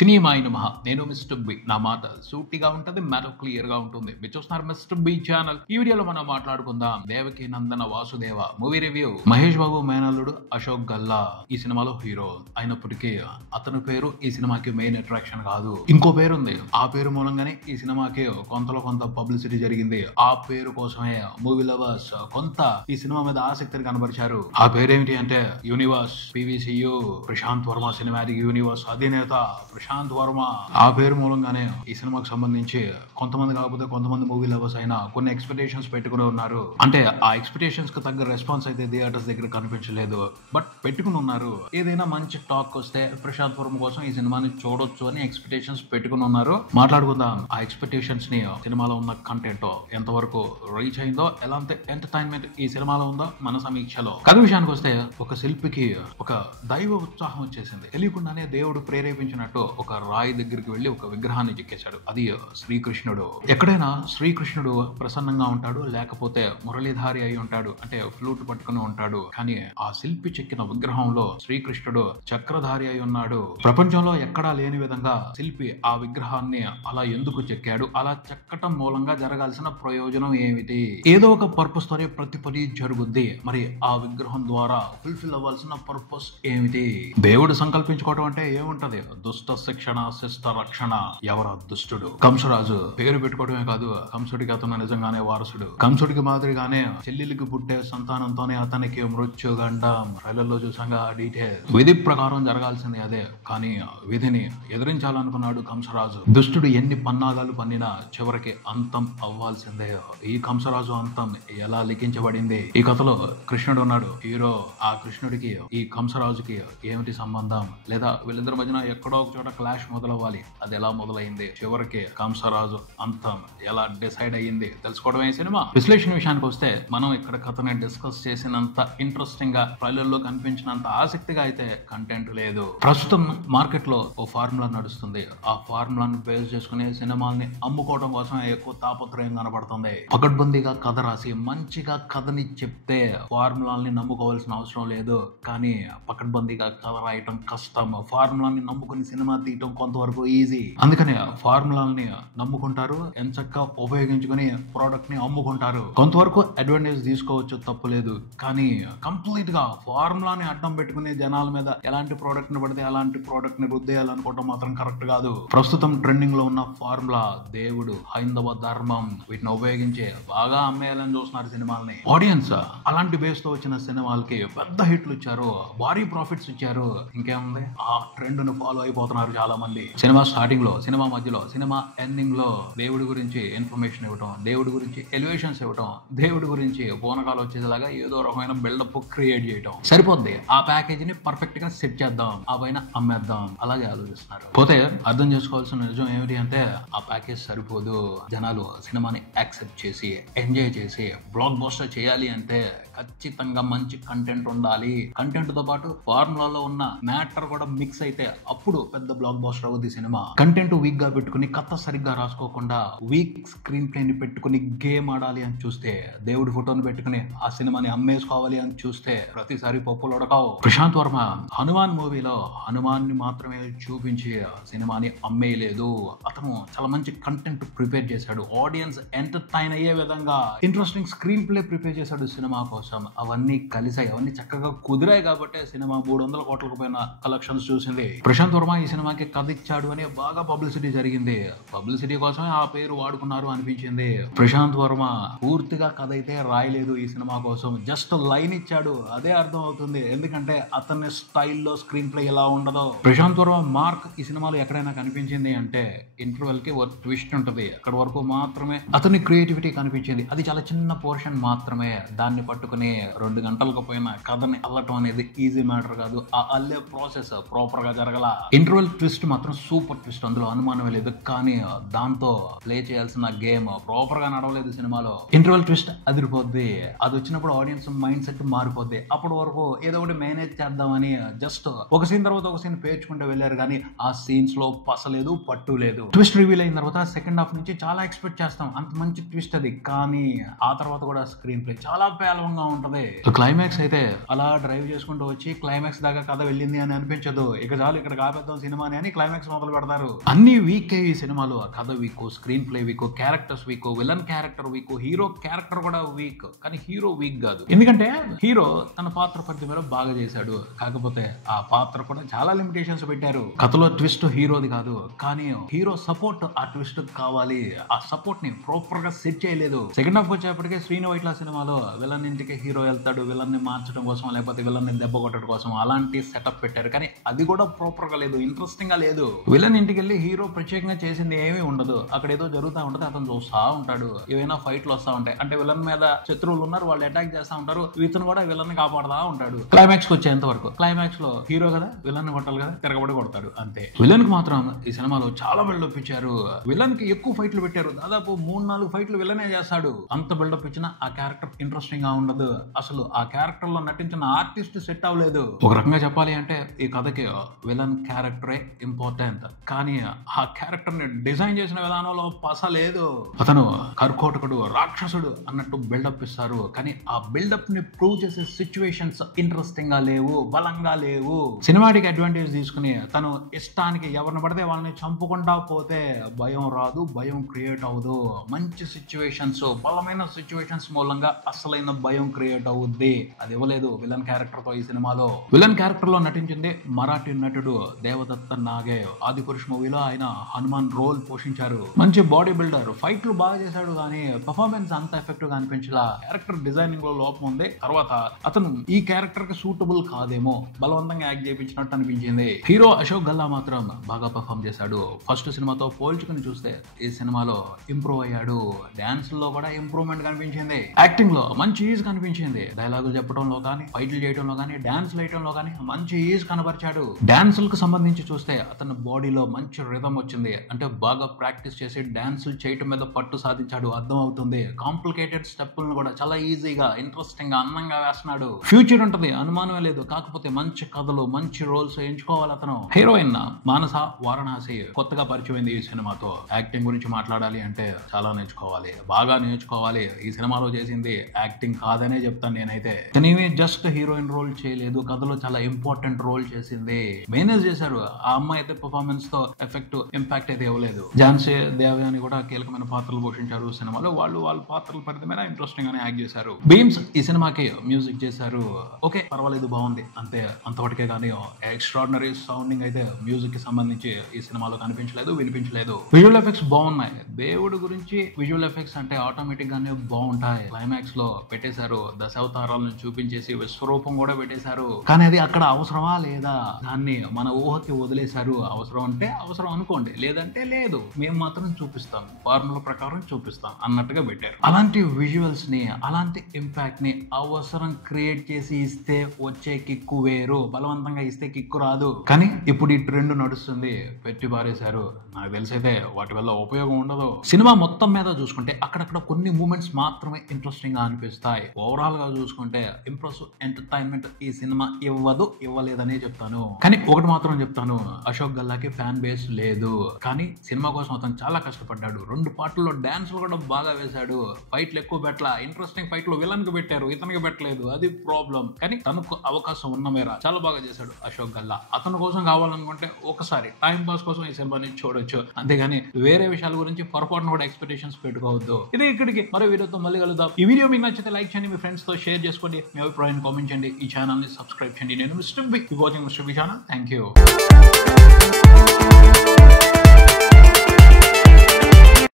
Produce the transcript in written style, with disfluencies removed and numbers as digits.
సినిమాయి నమః. నేను mister B. నా మాట సూటిగా ఉంటది, మ్యాటర్ క్లియర్ గా ఉంటుంది. మీరు చూస్తున్నారు మిస్టర్ బి ఛానల్. ఈ వీడియోలో మనం మాట్లాడుకుందాం దేవకి నందన వాసుదేవ మూవీ రివ్యూ. మహేష్ బాబు మేనల్లుడు అశోక్ గల్లా ఈ సినిమాలో హీరో అయినప్పటికీ అతని పేరు ఈ సినిమాకి మెయిన్ అట్రాక్షన్ కాదు. ఇంకో పేరు ఉంది. ఆ పేరు మూలంగానే ఈ సినిమాకి కొంతలో కొంత పబ్లిసిటీ జరిగింది. ఆ పేరు కోసమే మూవీ లవర్స్ కొంత ఈ సినిమా మీద ఆసక్తిని కనబరిచారు. ఆ పేరేమిటి అంటే universe PVCU, Prashant Varma cinematic universe అధినేత ప్రశాంత్ వర్మ. ఆ పేరు మూలంగానే ఈ సినిమాకు సంబంధించి కొంతమంది కాకపోతే కొంతమంది మూవీ లవర్స్ అయినా కొన్ని ఎక్స్పెక్టేషన్స్ పెట్టుకుని ఉన్నారు. అంటే ఆ ఎక్స్పెక్టేషన్స్ కు తగ్గ రెస్పాన్స్ అయితే థియేటర్స్ దగ్గర కనిపించలేదు, బట్ పెట్టుకుని ఉన్నారు. ఏదైనా మంచి టాక్ వస్తే ప్రశాంత్ వర్మ కోసం ఈ సినిమాని చూడొచ్చు అని ఎక్స్పెక్టేషన్స్ పెట్టుకుని ఉన్నారు. మాట్లాడుకుందాం ఆ ఎక్స్పెక్టేషన్స్ ని, సినిమాలో ఉన్న కంటెంట్ ఎంతవరకు రీచ్ అయిందో, ఎలాంటి ఎంటర్టైన్మెంట్ ఈ సినిమాలో ఉందో మన సమీక్షలో. కథ విషయానికి వస్తే ఒక శిల్పికి ఒక దైవ ఉత్సాహం వచ్చేసింది. తెలియకుండానే దేవుడు ప్రేరేపించినట్టు ఒక రాయి దగ్గరికి వెళ్లి ఒక విగ్రహాన్ని చెక్కేశాడు. అది శ్రీకృష్ణుడు. ఎక్కడైనా శ్రీకృష్ణుడు ప్రసన్నంగా ఉంటాడు, లేకపోతే మురళీధారి అయి ఉంటాడు, అంటే ఫ్లూట్ పట్టుకుని ఉంటాడు. కానీ ఆ శిల్పి చెక్కిన విగ్రహంలో శ్రీకృష్ణుడు చక్రధారి అయి ఉన్నాడు. ప్రపంచంలో ఎక్కడా లేని విధంగా శిల్పి ఆ విగ్రహాన్ని అలా ఎందుకు చెక్కాడు? అలా చెక్కటం మూలంగా జరగాల్సిన ప్రయోజనం ఏమిటి? ఏదో ఒక పర్పస్ తోనే ప్రతి పని జరుగుద్ది. మరి ఆ విగ్రహం ద్వారా ఫుల్ఫిల్ అవ్వాల్సిన పర్పస్ ఏమిటి? దేవుడు సంకల్పించుకోవడం అంటే ఏముంటది? దుష్ట శిక్షణ, శిష్ట రక్షణ. ఎవరా దుష్టుడు? కంసరాజు. పేరు పెట్టుకోవడమే కాదు, కంసుడికి అతను నిజంగానే వారసుడు. కంసుడికి మాదిరిగానే చెల్లెలికి పుట్టే సంతానంతోనే అతనికి మృత్యుగండం. రైళ్లలో చూసాగా డీటెయిల్. విధి ప్రకారం జరగాల్సింది అదే, కానీ విధిని ఎదిరించాలనుకున్నాడు కంసరాజు. దుష్టుడు ఎన్ని పన్నాగాలు పన్నినా చివరికి అంతం అవ్వాల్సిందే. ఈ కంసరాజు అంతం ఎలా లిఖించబడింది? ఈ కథలో కృష్ణుడు ఉన్నాడు హీరో. ఆ కృష్ణుడికి ఈ కంసరాజుకి ఏమిటి సంబంధం? లేదా వీళ్ళిద్దరి మధ్యన ఎక్కడో ఒక చోట క్లాష్ మొదలవ్వాలి. అది ఎలా మొదలైంది? చివరికి కంసరాజు అంతం ఎలా డిసైడ్ అయ్యింది? తెలుసుకోవడమే సినిమా. విశ్లేషణ విషయానికి వస్తే మనం ఇక్కడ కథని డిస్కస్ చేసినంత ఇంట్రెస్టింగ్ గా, ట్రైలర్ లో కనిపించినంత ఆసక్తిగా అయితే కంటెంట్ లేదు. ప్రస్తుతం మార్కెట్ లో ఓ ఫార్ములా నడుస్తుంది. ఆ ఫార్ములాను బేస్ చేసుకుని సినిమాల్ని అమ్ముకోవడం కోసం ఎక్కువ తాపత్రయం కనబడుతుంది. పకడ్బందీగా కథ రాసి మంచిగా కథని చెప్తే ఫార్ములాల్ని నమ్ముకోవాల్సిన అవసరం లేదు. కానీ పకడ్బందీగా కథ రాయటం కష్టం. ఫార్ములాని నమ్ముకుని సినిమా తీయటం కొంతవరకు ఈజీ. అందుకని ఫార్ములాని నమ్ముకుంటారు, ఎంచక్కా ఉపయోగించుకుని ప్రోడక్ట్ ని అమ్ముకుంటారు. కొంతవరకు అడ్వాంటేజ్ తీసుకోవచ్చు, తప్పులేదు. కానీ కంప్లీట్ గా ఫార్ములాని అడ్డం పెట్టుకుని జనాల మీద ఎలాంటి ప్రోడక్ట్ ని పడితే అలాంటి ప్రోడక్ట్ ని రుద్దేయాలనుకోవడం మాత్రం కరెక్ట్ కాదు. ప్రస్తుతం ట్రెండింగ్ లో ఉన్న ఫార్ములా దేవుడు, హైందవ ధర్మం, వీటిని ఉపయోగించి బాగా అమ్మేయాలని చూస్తున్నారు సినిమాల్ని. ఆడియన్స్ అలాంటి బేస్ తో వచ్చిన సినిమాలకి పెద్ద హిట్లు ఇచ్చారు, భారీ ప్రాఫిట్స్ ఇచ్చారు. ఇంకేముంది? ఆ ట్రెండ్ ను ఫాలో అయిపోతున్నారు చాలా మంది. సినిమా స్టార్టింగ్ లో, సినిమా మధ్యలో, సినిమా ఎండింగ్ లో దేవుడి గురించి ఇన్ఫర్మేషన్ ఇవ్వటం, దేవుడి గురించి ఎలివేషన్స్ ఇవ్వటం, దేవుడి గురించి పూనకాలు వచ్చేలాగా ఏదో రకమైన బిల్డప్ క్రియేట్ చేయటం సరిపోద్ది. ఆ ప్యాకేజ్ ని పర్ఫెక్ట్ గా సెట్ చేద్దాం, ఆ పైన అమ్మేద్దాం, అలాగే ఆలోచిస్తున్నారు. పోతే అర్థం చేసుకోవాల్సిన నిజం ఏమిటి అంటే ఆ ప్యాకేజ్ సరిపోదు. జనాలు సినిమాని యాక్సెప్ట్ చేసి ఎంజాయ్ చేసి బ్లాక్ బస్టర్ చేయాలి అంటే ఖచ్చితంగా మంచి కంటెంట్ ఉండాలి. కంటెంట్ తో పాటు ఫార్ములాలో ఉన్న మ్యాటర్ కూడా మిక్స్ అయితే అప్పుడు పెద్ద బ్లాక్ బస్టర్ అవుద్ది సినిమా. కంటెంట్ వీక్ గా పెట్టుకుని, కథ సరిగ్గా రాసుకోకుండా వీక్ స్క్రీన్ ప్లే ని పెట్టుకుని గేమ్ ఆడాలి అని చూస్తే, దేవుడి ఫోటోని పెట్టుకుని ఆ సినిమాని అమ్మేసుకోవాలి అని చూస్తే ప్రతిసారి పప్పులు ఉడకావు. ప్రశాంత్ వర్మ హనుమాన్ మూవీలో హనుమాన్ ని మాత్రమే చూపించి సినిమాని అమ్మేయలేదు. అతను చాలా మంచి కంటెంట్ ప్రిపేర్ చేశాడు. ఆడియన్స్ ఎంటర్టైన్ అయ్యే విధంగా ఇంట్రెస్టింగ్ స్క్రీన్ ప్లే ప్రిపేర్ చేశాడు సినిమా కోసం. అవన్నీ కలిసాయి, అవన్నీ చక్కగా కుదిరాయి కాబట్టి సినిమా 300 కోట్లకు పైన కలెక్షన్స్ చూసింది. ప్రశాంత్ వర్మ ఈ సినిమాకి కథ ఇచ్చాడు అని బాగా పబ్లిసిటీ జరిగింది. పబ్లిసిటీ కోసమే ఆ పేరు వాడుకున్నారు అనిపించింది. ప్రశాంత్ వర్మ పూర్తిగా కథ అయితే రాయలేదు ఈ సినిమా కోసం, జస్ట్ లైన్ ఇచ్చాడు. అదే అర్థం అవుతుంది ఎందుకంటే అతని స్టైల్లో స్క్రీన్ ప్లే ఎలా ఉండదో. ప్రశాంత్ వర్మ మార్క్ ఈ సినిమాలో ఎక్కడైనా కనిపించింది అంటే ఇంటర్వెల్ కి ఒక ట్విస్ట్ ఉంటుంది. అక్కడ వరకు మాత్రమే అతని క్రియేటివిటీ కనిపించింది. అది చాలా చిన్న పోర్షన్ మాత్రమే. దాన్ని పట్టుకుని 2 గంటలకు పైన కథని అల్లటం అనేది ఈజీ మ్యాటర్ కాదు. ఆ అల్లే ప్రాసెస్ ప్రాపర్ గా జరగల. ఇంటర్వెల్ ట్విస్ట్ మాత్రం సూపర్ ట్విస్ట్, అందులో అనుమానమే లేదు. కానీ దాంతో ప్లే చేయాల్సిన గేమ్ ప్రాపర్ గా నడవలేదు సినిమాలో. ఇంటర్వెల్ ట్విస్ట్ అదిరిపోద్ది. అది వచ్చినప్పుడు ఆడియన్స్ మైండ్ సెట్ మారిపోద్ది. అప్పటి వరకు ఏదో ఒకటి మేనేజ్ చేద్దామని జస్ట్ ఒక సీన్ తర్వాత ఒక సీన్ పేర్చుకుంటూ వెళ్ళారు, కానీ ఆ సీన్స్ లో పసలేదు, పట్టు లేదు. ట్విస్ట్ రివీల్ అయిన తర్వాత సెకండ్ హాఫ్ నుంచి చాలా ఎక్స్పెక్ట్ చేస్తాం, అంత మంచి ట్విస్ట్ అది. కానీ ఆ తర్వాత కూడా స్క్రీన్ ప్లే చాలా పేలవంగా ఉంటది. క్లైమాక్స్ అయితే అలా డ్రైవ్ చేసుకుంటూ వచ్చి క్లైమాక్స్ దాకా కథ వెళ్ళింది అని అనిపించదు. ఇక చాలు ఇక్కడ కాపేద్దాం సినిమాని అని క్లైమాక్స్ మొదలు పెడతారు. అన్ని వీక్ ఈ సినిమాలో. కథ week, screen play week, characters week, villain character week, hero character కూడా వీక్. కానీ హీరో వీక్ కాదు, ఎందుకంటే హీరో తన పాత్ర పరిధి మీద బాగా చేశాడు. కాకపోతే ఆ పాత్ర కూడా చాలా లిమిటేషన్స్ పెట్టారు. కథలో ట్విస్ట్ హీరోది కాదు, కానీ హీరో సపోర్ట్ ఆ ట్విస్ట్ కావాలి. ఆ సపోర్ట్ ని ప్రాపర్ గా సెట్ చేయలేదు. సెకండ్ హాఫ్ వచ్చేప్పటికే శ్రీను వైట్ల సినిమాలో విలన్ ఇంటికి హీరో వెళ్తాడు, విలన్ ని మార్చడం కోసం లేకపోతే విలన్ ని దెబ్బ కొట్టడం కోసం అలాంటి సెటప్ పెట్టారు. కానీ అది కూడా ప్రాపర్ గా లేదు, ఇంట్రెస్టింగ్ గా లేదు. విలన్ ఇంటికి వెళ్ళి హీరో ప్రత్యేకంగా చేసింది ఏమీ ఉండదు. అక్కడ ఏదో జరుగుతూ ఉంటది, అతను చూస్తా ఉంటాడు. ఏవైనా ఫైట్లు వస్తా ఉంటాయి అంటే విలన్ మీద శత్రువులు ఉన్నారు, వాళ్ళు అటాక్ చేస్తా ఉంటారు, ఇతను కూడా విలన్ ని కాపాడుతా ఉంటాడు. క్లైమాక్స్ కి వచ్చేంత వరకు క్లైమాక్స్ లో హీరో కదా విలన్ ని కొట్టాలి కదా, తిరగబడి కొడతాడు అంతే. విలన్ కి మాత్రం ఈ సినిమాలో చాలా బిల్డప్ ఇచ్చారు. విలన్ కి ఎక్కువ ఫైట్లు పెట్టారు, దాదాపు 3-4 ఫైట్లు విలనే చేస్తాడు. అంత బిల్డప్ ఇచ్చినా ఆ క్యారెక్టర్ ఇంట్రెస్టింగ్ గా ఉండదు. అసలు ఆ క్యారెక్టర్ లో నటించిన ఆర్టిస్ట్ సెట్ అవ్వలేదు. ఒక రకంగా చెప్పాలి అంటే ఈ కథకి విలన్ క్యారెక్టరే ఇంపార్టెంట్, కానీ ఆ క్యారెక్టర్ ని డిజైన్ చేసిన విధానంలో పస లేదు. అతను కర్కోటకుడు, రాక్షసుడు అన్నట్టు బిల్డప్ ఇస్తారు, కానీ ఆ బిల్డప్ ని ప్రూవ్ చేసే సిచ్యువేషన్స్ ఇంట్రెస్టింగ్ గా లేవు, బలంగా లేవు. సినిమాటిక్ అడ్వాంటేజ్ తీసుకుని తను ఇష్టానికి ఎవరిని పడితే వాళ్ళని చంపుకుంటా పోతే భయం రాదు, భయం క్రియేట్ అవ్వదు. మంచి సిచ్యువేషన్స్, బలమైన సిచ్యువేషన్స్ మూలంగా అసలైన భయం క్రియేట్ అవుద్ది. అది ఇవ్వలేదు విలన్ క్యారెక్టర్ తో ఈ సినిమాలో. విలన్ క్యారెక్టర్ లో నటించింది మరాఠీ నటుడు దేవదత్త నాగే. ఆదిపురుష్ మూవీలో ఆయన హనుమాన్ రోల్ పోషించారు. మంచి బాడీ బిల్డర్, ఫైట్లు బాగా చేశాడు, కానీ పర్ఫార్మెన్స్ అంత ఎఫెక్టివ్ గా అనిపించలా. క్యారెక్టర్ డిజైనింగ్ లో లోపం ఉంది. తర్వాత అతను ఈ క్యారెక్టర్ కి సూటబుల్ కాదేమో, బలవంతంగా యాక్ట్ చేయించినట్టు అనిపించింది. హీరో అశోక్ గల్లా మాత్రం బాగా పర్ఫామ్ చేశాడు. ఫస్ట్ సినిమాతో పోల్చుకుని చూస్తే ఈ సినిమాలో ఇంప్రూవ్ అయ్యాడు. డాన్స్ లో కూడా ఇంప్రూవ్మెంట్ కనిపించింది. యాక్టింగ్ లో మంచి ఈజ్ కనిపించింది. డైలాగులు చెప్పడంలో కానీ, ఫైట్లు చేయడంలో కానీ, డాన్స్ వేయడంలో కానీ మంచి ఈజ్ కనబరిచాడు. డాన్సులకు సంబంధించి చూస్తే అతని బాడీలో మంచి రిథం వచ్చింది. అంటే బాగా ప్రాక్టీస్ చేసి డాన్సులు చేయటం మీద పట్టు సాధించాడు, అర్థం అవుతుంది. కాంప్లికేటెడ్ స్టెప్పులను కూడా చాలా ఈజీగా, ఇంట్రెస్టింగ్ గా, అందంగా వేస్తున్నాడు. ఫ్యూచర్ ఉంటది, అనుమానమే లేదు. కాకపోతే మంచి కథలు, మంచి రోల్స్ ఎంచుకోవాలి అతను. హీరోయిన్ మానస వారణాసి కొత్తగా పరిచయమైంది ఈ సినిమాతో. యాక్టింగ్ గురించి మాట్లాడాలి అంటే చాలా నేర్చుకోవాలి, బాగా నేర్చుకోవాలి. ఈ సినిమాలో చేసింది యాక్టింగ్ కాదనే చెప్తాను నేనైతే. తనేమి జస్ట్ హీరోయిన్ రోల్ చేయలేదు, కథలో చాలా ఇంపార్టెంట్ రోల్ చేసింది, మేనేజ్ చేశారు. ఆ అమ్మాయి అయితే పర్ఫార్మెన్స్ తో ఎఫెక్ట్ ఇంపాక్ట్ అయితే ఇవ్వలేదు. ఝాన్సీ దేవయాని కూడా కీలకమైన పాత్రలు పోషించారు సినిమాలో. వాళ్ళ పాత్రల పరిధి మీద ఇంట్రెస్టింగ్ గానే యాక్ట్ చేశారు. బీమ్స్ ఈ సినిమాకి మ్యూజిక్ చేశారు. ఓకే, పర్వాలేదు, బాగుంది అంతే, అంతవరకే. కానీ ఎక్స్ట్రాడినరీ సౌండింగ్ అయితే మ్యూజిక్ కి సంబంధించి ఈ సినిమాలో కనిపించలేదు, వినిపించలేదు. విజువల్ ఎఫెక్ట్స్ బాగున్నాయి. దేవుడి గురించి విజువల్ ఎఫెక్ట్స్ అంటే ఆటోమేటిక్ గానే బాగుంటాయి. క్లైమాక్స్ లో పెట్టేశారు, దశావతారాలను చూపించేసి విశ్వరూపం కూడా పెట్టేశారు. కానీ అది అక్కడ అవసరమా లేదా, దాన్ని మన ఊహకి వదిలేశారు. అవసరం అంటే అవసరం అనుకోండి, లేదంటే లేదు, మేము మాత్రం చూపిస్తాం, ఫార్ములా ప్రకారం చూపిస్తాం అన్నట్టుగా పెట్టారు. అలాంటి విజువల్స్ ని, అలాంటి ఇంపాక్ట్ ని అవసరం క్రియేట్ చేసి ఇస్తే వచ్చే కిక్కు వేరు. బలవంతంగా ఇస్తే కిక్కు రాదు. కానీ ఇప్పుడు ఈ ట్రెండ్ నడుస్తుంది, పెట్టి పారేశారు. నాకు తెలిసైతే వాటి వల్ల ఉపయోగం ఉండదు. సినిమా మొత్తం మీద చూసుకుంటే అక్కడక్కడ కొన్ని మూమెంట్స్ మాత్రమే ఇంట్రెస్టింగ్ గా అనిపిస్తాయి. ఓవరాల్ గా చూసుకుంటే ఇంప్రెసివ్ ఎంటర్టైన్మెంట్ ఈ సినిమా ఇవ్వలేదనే చెప్తాను. కానీ ఒకటి మాత్రం చెప్తాను, అశోక్ గల్లాకి ఫ్యాన్ బేస్ లేదు. కానీ సినిమా కోసం అతను చాలా కష్టపడ్డాడు. 2 పార్ట్లలో డాన్సులు కూడా బాగా వేశాడు. ఫైట్లు ఎక్కువ పెట్టలా. ఇంట్రెస్టింగ్ ఫైట్లు విలన్ కి పెట్టారు, ఇతనికి పెట్టలేదు, అది ప్రాబ్లం. కానీ తనకు అవకాశం ఉన్న మేర చాలా బాగా చేశాడు అశోక్ గల్లా. అతని కోసం కావాలనుకుంటే ఒకసారి టైం పాస్ కోసం ఈ సినిమాని చూడొచ్చు, అంతేగాని వేరే విషయాల గురించి పొరపాటున కూడా ఎక్స్పెక్టేషన్స్ పెట్టుకోవద్దు. ఇది ఇక్కడికి మరో వీడియోతో మళ్ళీ కలుద్దాం. ఈ వీడియో మీకు నచ్చితే లైక్ చేయండి, మీ ఫ్రెండ్స్ తో షేర్ చేసుకోండి, మీ అభిప్రాయాన్ని కామెంట్ చేయండి, ఈ ఛానల్ ని సబ్స్క్రైబ్ చేయండి. నేను mister B, watching mister B channel. Thank you.